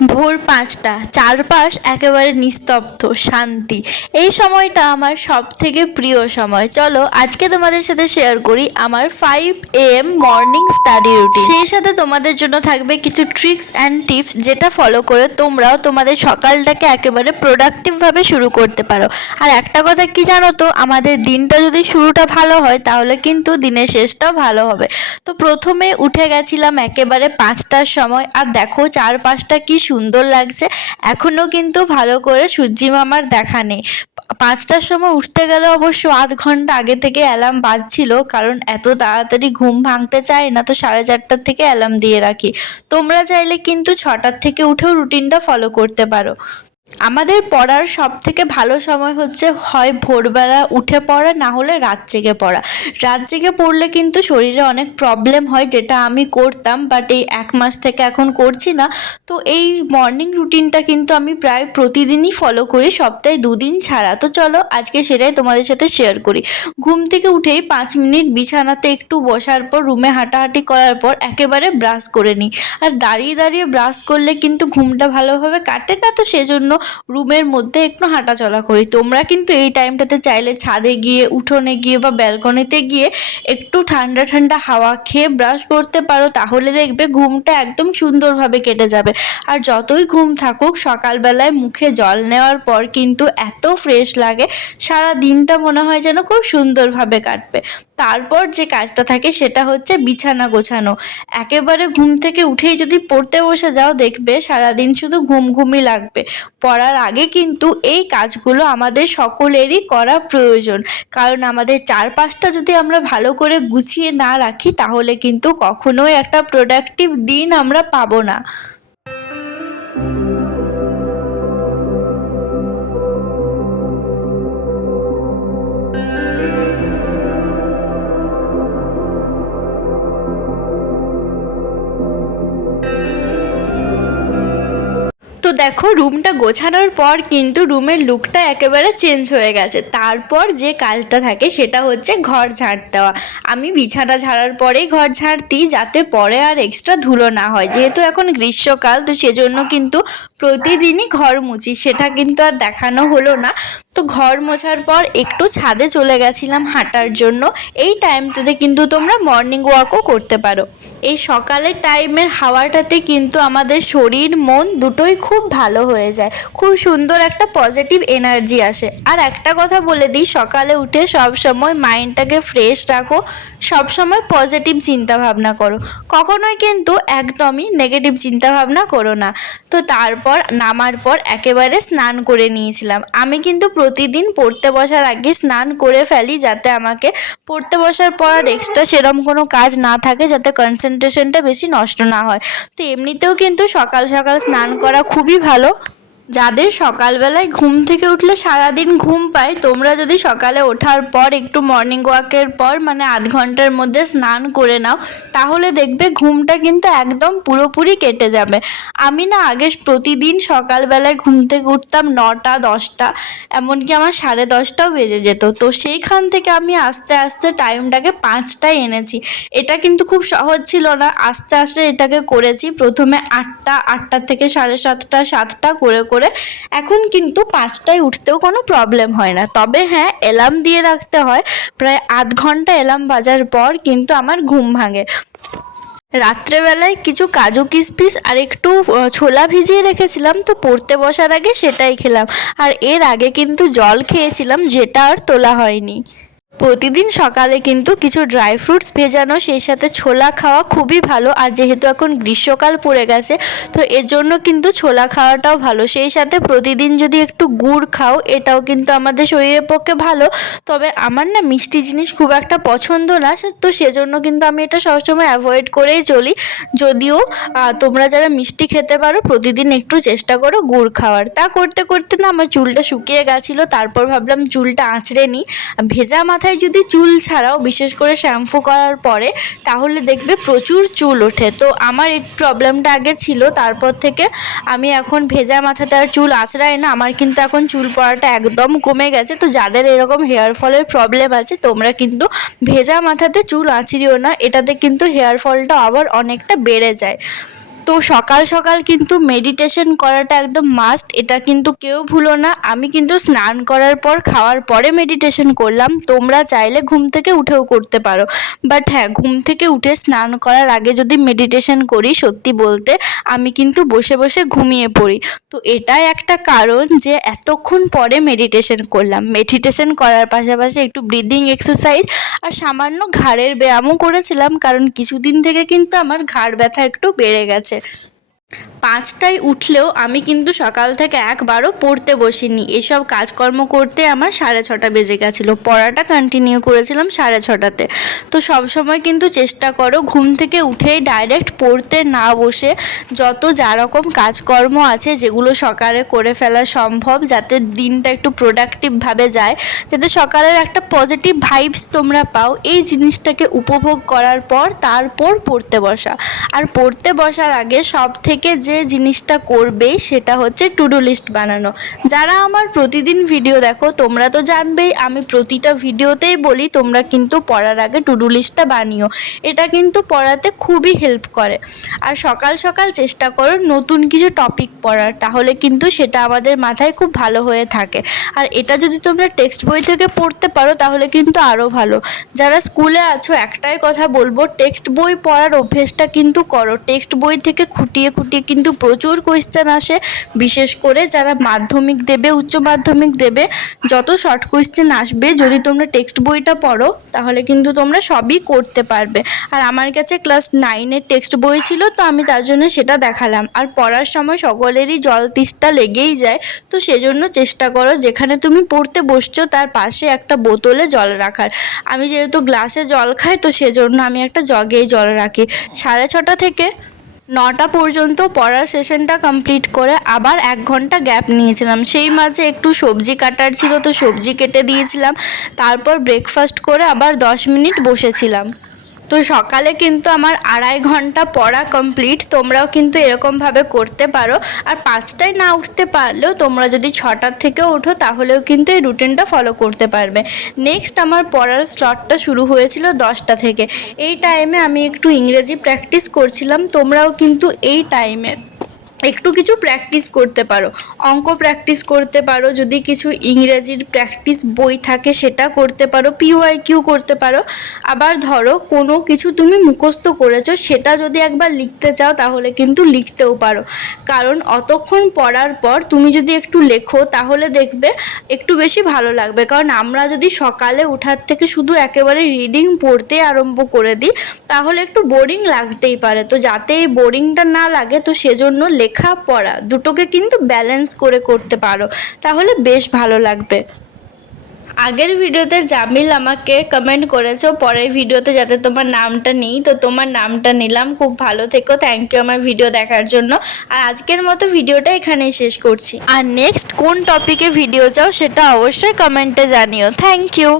ভোর ৫টা, চারপাশ একেবারে নিস্তব্ধ, শান্তি। এই সময়টা আমার সবথেকে প্রিয় সময়। চলো আজকে তোমাদের সাথে শেয়ার করি আমার 5 AM মর্নিং স্টাডি রুটিন। সেই সাথে তোমাদের জন্য থাকবে কিছু ট্রিক্স অ্যান্ড টিপস, যেটা ফলো করে তোমরাও তোমাদের সকালটাকে একেবারে প্রোডাক্টিভভাবে শুরু করতে পারো। আর একটা কথা কি জানো তো, আমাদের দিনটা যদি শুরুটা ভালো হয় তাহলে কিন্তু দিনের শেষটাও ভালো হবে। তো প্রথমে উঠে গেছিলাম একেবারে 5টার সময়, আর দেখো চারপাশটা কি সুন্দর লাগছে। এখনও কিন্তু ভালো করে সূর্যি মামার দেখা নেই। 5টার সময় উঠতে গেলে অবশ্য আধ ঘন্টা আগে থেকে অ্যালার্ম বাজছিল, কারণ এত তাড়াতাড়ি ঘুম ভাঙতে চাই না, তো 4:30টার থেকে অ্যালার্ম দিয়ে রাখি। তোমরা চাইলে কিন্তু 6টার থেকে উঠেও রুটিনটা ফলো করতে পারো। আমাদের পড়ার সব থেকে ভালো সময় হচ্ছে হয় ভোরবেলা উঠে পড়া, না হলে রাত জেগে পড়া। রাত জেগে পড়লে কিন্তু শরীরে অনেক প্রবলেম হয়, যেটা আমি করতাম, বাট এই 1 মাস থেকে এখন করছি না। তো এই মর্নিং রুটিনটা কিন্তু আমি প্রায় প্রতিদিনই ফলো করি, সপ্তাহে 2 দিন ছাড়া। তো চলো আজকে সেটাই তোমাদের সাথে শেয়ার করি। ঘুম থেকে উঠেই 5 মিনিট বিছানাতে একটু বসার পর, রুমে হাঁটাহাঁটি করার পর একেবারে ব্রাশ করে নিই। আর দাঁড়িয়ে দাঁড়িয়ে ব্রাশ করলে কিন্তু ঘুমটা ভালোভাবে কাটে না, তো সেজন্য রুমের মধ্যে একটু হাঁটাচলা করি। তোমরা কিন্তু এই টাইমটাতে চাইলে ছাদে গিয়ে, উঠোনে গিয়ে বা ব্যালকনিতে গিয়ে একটু ঠান্ডা ঠান্ডা হাওয়া খেয়ে ব্রাশ করতে পারো, তাহলে দেখবে ঘুমটা একদম সুন্দরভাবে কেটে যাবে। আর যতই ঘুম থাকুক, সকালবেলায় মুখে জল নেওয়ার পর কিন্তু এত ফ্রেশ লাগে, সারা দিনটা মনে হয় যেন খুব সুন্দরভাবে কাটবে। তারপর যে কাজটা থাকে সেটা হচ্ছে বিছানা গোছানো। একেবারে ঘুম থেকে উঠেই যদি পড়তে বসে যাও, দেখবে সারাদিন শুধু ঘুমঘুমই লাগবে। পড়ার আগে কিন্তু এই কাজগুলো আমাদের সকলেরই করা প্রয়োজন, কারণ আমাদের চারপাশটা যদি আমরা ভালো করে গুছিয়ে না রাখি, তাহলে কিন্তু কখনোই একটা প্রোডাক্টিভ দিন আমরা পাবো না। তো দেখো, রুমটা গোছানোর পর কিন্তু রুমের লুকটা একেবারে চেঞ্জ হয়ে গেছে। তারপর যে কাজটা থাকে সেটা হচ্ছে ঘর ঝাড় দেওয়া। আমি বিছানা ঝাড়ার পরেই ঘর ঝাড় দিই, যাতে পরে আর এক্সট্রা ধুলো না হয়। যেহেতু এখন গ্রীষ্মকাল, তো সেজন্য কিন্তু প্রতিদিনই ঘর মুছি, সেটা কিন্তু আর দেখানো হলো না। তো ঘর মোছার পর একটু ছাদে চলে গেছিলাম হাঁটার জন্য। এই টাইমটাতে কিন্তু তোমরা মর্নিং ওয়াকও করতে পারো। এই সকালের টাইমের হাওয়াটাতে কিন্তু আমাদের শরীর মন দুটোই খুব ভালো হয়ে যায়, খুব সুন্দর একটা পজিটিভ এনার্জি আসে। আর একটা কথা বলে দিই, সকালে উঠে সব সময় মাইন্ডটাকে ফ্রেশ রাখো, সব সময় পজিটিভ চিন্তা ভাবনা করো, কখনোই কিন্তু একদমই নেগেটিভ চিন্তা ভাবনা করো না। তো তারপর নামার পর একেবারে স্নান করে নিয়েছিলাম। আমি কিন্তু প্রতিদিন পড়তে বসার আগে স্নান করে ফেলি, যাতে আমাকে পড়তে বসার পর আর এক্সট্রা সেরকম কোনো কাজ না থাকে, যাতে কনসেন্ট্রেশনটা বেশি নষ্ট না হয়। তো এমনিতেও কিন্তু সকাল সকাল স্নান করা খুবই ভালো। যাদের সকালবেলায় ঘুম থেকে উঠলে সারাদিন ঘুম পায়, তোমরা যদি সকালে ওঠার পর একটু মর্নিং ওয়াকের পর মানে আধ ঘন্টার মধ্যে স্নান করে নাও, তাহলে দেখবে ঘুমটা কিন্তু একদম পুরোপুরি কেটে যাবে। আমি না আগে প্রতিদিন সকালবেলায় ঘুম থেকে উঠতাম 9টা 10টা, এমনকি আমার 10:30টাও বেজে যেত। তো সেইখান থেকে আমি আস্তে আস্তে টাইমটাকে 5টায় এনেছি। এটা কিন্তু খুব সহজ ছিল না, আস্তে আস্তে এটাকে করেছি। প্রথমে 8টা, 8টা থেকে 7:30টা, 7টা করে করে এখন কিন্তু 5টায় উঠতেও কোনো প্রবলেম হয় না। তবে হ্যাঁ, অ্যালার্ম দিয়ে রাখতে হয়। প্রায় আধ ঘন্টা অ্যালার্ম বাজার পর কিন্তু আমার ঘুম ভাঙে। রাত্রেবেলায় কিছু কাজু কিশমিশ আর একটু ছোলা ভিজিয়ে রেখেছিলাম, তো পড়তে বসার আগে সেটাই খেলাম। আর এর আগে কিন্তু জল খেয়েছিলাম, যেটা আর তোলা হয়নি। প্রতিদিন সকালে কিন্তু কিছু ড্রাই ফ্রুটস ভেজানো, সেই সাথে ছোলা খাওয়া খুবই ভালো। আর যেহেতু এখন গ্রীষ্মকাল পড়ে গেছে, তো এর জন্য কিন্তু ছোলা খাওয়াটাও ভালো। সেই সাথে প্রতিদিন যদি একটু গুড় খাও, এটাও কিন্তু আমাদের শরীরের পক্ষে ভালো। তবে আমার না মিষ্টি জিনিস খুব একটা পছন্দ না, তো সেজন্য কিন্তু আমি এটা সবসময় অ্যাভয়েড করেই চলি। যদিও তোমরা যারা মিষ্টি খেতে পারো, প্রতিদিন একটু চেষ্টা করো গুড় খাওয়ার। তা করতে করতে না আমার চুলটা শুকিয়ে গেছিলো, তারপর ভাবলাম চুলটা আঁচড়ে নিই। ভেজা মাথায় যদি চুল ছাড়াও, বিশেষ করে শ্যাম্পু করার পরে, তাহলে দেখবে প্রচুর চুল ওঠে। তো আমার এই প্রবলেমটা আগে ছিল, তারপর থেকে আমি এখন ভেজা মাথাতে আর চুল আঁচড়াই না। আমার কিন্তু এখন চুল পড়াটা একদম কমে গেছে। তো যাদের এরকম হেয়ার ফলের প্রবলেম আছে, তোমরা কিন্তু ভেজা মাথাতে চুল আঁচড়িও না, এটাতে কিন্তু হেয়ার ফলটা আবার অনেকটা বেড়ে যায়। তো তো সকাল সকাল কিন্তু মেডিটেশন করাটা একদম মাস্ট, এটা কিন্তু কেউ ভুলো না। আমি কিন্তু স্নান করার পর খাওয়ার পরে মেডিটেশন করলাম, তোমরা চাইলে ঘুম থেকে উঠেও করতে পারো। বাট হ্যাঁ, ঘুম থেকে উঠে স্নান করার আগে যদি মেডিটেশন করি, সত্যি বলতে আমি কিন্তু বসে বসে ঘুমিয়ে পড়ি। তো এটাই একটা কারণ যে এতক্ষণ পরে মেডিটেশন করলাম। মেডিটেশন করার পাশাপাশি একটু ব্রিদিং এক্সারসাইজ আর সামান্য ঘাড়ের ব্যায়ামও করেছিলাম, কারণ কিছুদিন থেকে কিন্তু আমার ঘাড় ব্যথা একটু বেড়ে গেছে। 5টায় উঠলেও আমি কিন্তু সকাল থেকে একবারও পড়তে বসিনি, এসব কাজকর্ম করতে আমার 6:30 বেজে গেছিলো। পড়াটা কন্টিনিউ করেছিলাম 6:30-তে। তো সবসময় কিন্তু চেষ্টা করো ঘুম থেকে উঠেই ডাইরেক্ট পড়তে না বসে যত যা রকম কাজকর্ম আছে যেগুলো সকালে করে ফেলা সম্ভব, যাতে দিনটা একটু প্রোডাক্টিভভাবে যায়, যাতে সকালের একটা পজিটিভ ভাইবস তোমরা পাও, এই জিনিসটাকে উপভোগ করার পর তারপর পড়তে বসা। আর পড়তে বসার আগে সব থেকে যে জিনিসটা করবে সেটা হচ্ছে টু ডু লিস্ট বানানো। যারা আমার প্রতিদিন ভিডিও দেখো তোমরা তো জানবেই, আমি প্রতিটা ভিডিওতেই বলি তোমরা কিন্তু পড়ার আগে টু ডু লিস্টটা বানিও, এটা কিন্তু পড়াতে খুবই হেল্প করে। আর সকাল সকাল চেষ্টা করো নতুন কিছু টপিক পড়ার, তাহলে কিন্তু সেটা আমাদের মাথায় খুব ভালো হয়ে থাকে। আর এটা যদি তোমরা টেক্সট বই থেকে পড়তে পারো তাহলে কিন্তু আরও ভালো। যারা স্কুলে আছো একটাই কথা বলবো, টেক্সট বই পড়ার অভ্যেসটা কিন্তু করো। টেক্সট বই থেকে খুঁটিয়ে খুঁটিয়ে কিন্তু প্রচুর কোয়েশ্চেন আসে, বিশেষ করে যারা মাধ্যমিক দেবে, উচ্চ মাধ্যমিক দেবে, যত শর্ট কোয়েশ্চেন আসবে যদি তোমরা টেক্সট বইটা পড়ো তাহলে কিন্তু তোমরা সবই করতে পারবে। আর আমার কাছে ক্লাস 9-এর টেক্সট বই ছিল, তো আমি তার জন্য সেটা দেখালাম। আর পড়ার সময় সকলেরই জল তেষ্টা লেগেই যায়, তো সেজন্য চেষ্টা করো যেখানে তুমি পড়তে বসছো তার পাশে একটা বোতলে জল রাখার। আমি যেহেতু গ্লাসে জল খাই, তো সেজন্য আমি একটা জগেই জল রাখি। 6:30 থেকে 9টা পর্যন্ত পড়ার সেশনটা কমপ্লিট করে আবার 1 ঘন্টা গ্যাপ নিয়েছিলাম। সেই মাঝে একটু সবজি কাটার ছিল, তো সবজি কেটে দিয়েছিলাম। তারপর ব্রেকফাস্ট করে আবার 10 মিনিট বসেছিলাম। তো সকালে কিন্তু আমার 2.5 ঘন্টা পড়া কমপ্লিট। তোমরাও কিন্তু এরকমভাবে করতে পারো। আর 5টায় না উঠতে পারলেও তোমরা যদি 6টার থেকেও ওঠো তাহলেও কিন্তু এই রুটিনটা ফলো করতে পারবে। নেক্সট আমার পড়ার স্লটটা শুরু হয়েছিল 10টা থেকে। এই টাইমে আমি একটু ইংরেজি প্র্যাকটিস করছিলাম। তোমরাও কিন্তু এই টাইমে একটু কিছু প্র্যাকটিস করতে পারো, অঙ্ক প্র্যাকটিস করতে পারো, যদি কিছু ইংরেজির প্র্যাকটিস বই থাকে সেটা করতে পারো, PYQ করতে পারো। আবার ধরো কোনো কিছু তুমি মুখস্থ করেছো সেটা যদি একবার লিখতে চাও তাহলে কিন্তু লিখতেও পারো, কারণ অতক্ষণ পড়ার পর তুমি যদি একটু লেখো তাহলে দেখবে একটু বেশি ভালো লাগবে। কারণ আমরা যদি সকালে ওঠার থেকে শুধু একেবারে রিডিং পড়তে আরম্ভ করে দিই তাহলে একটু বোরিং লাগতেই পারে। তো যাতে এই বোরিংটা না লাগে, তো সেজন্য লেখা পড়া দুটোকে কিন্তু ব্যালেন্স করে করতে পারো, তাহলে বেশ ভালো লাগবে। আগের ভিডিওতে জামিল আমাকে কমেন্ট করেছো পরের ভিডিওতে যাতে তোমার নামটা নিই, তো তোমার নামটা নিলাম। খুব ভালো থেকো, থ্যাংক ইউ আমার ভিডিও দেখার জন্য। আর আজকের মতো ভিডিওটা এখানেই শেষ করছি। আর নেক্সট কোন টপিকে ভিডিও চাও সেটা অবশ্যই কমেন্টে জানিও। Thank you.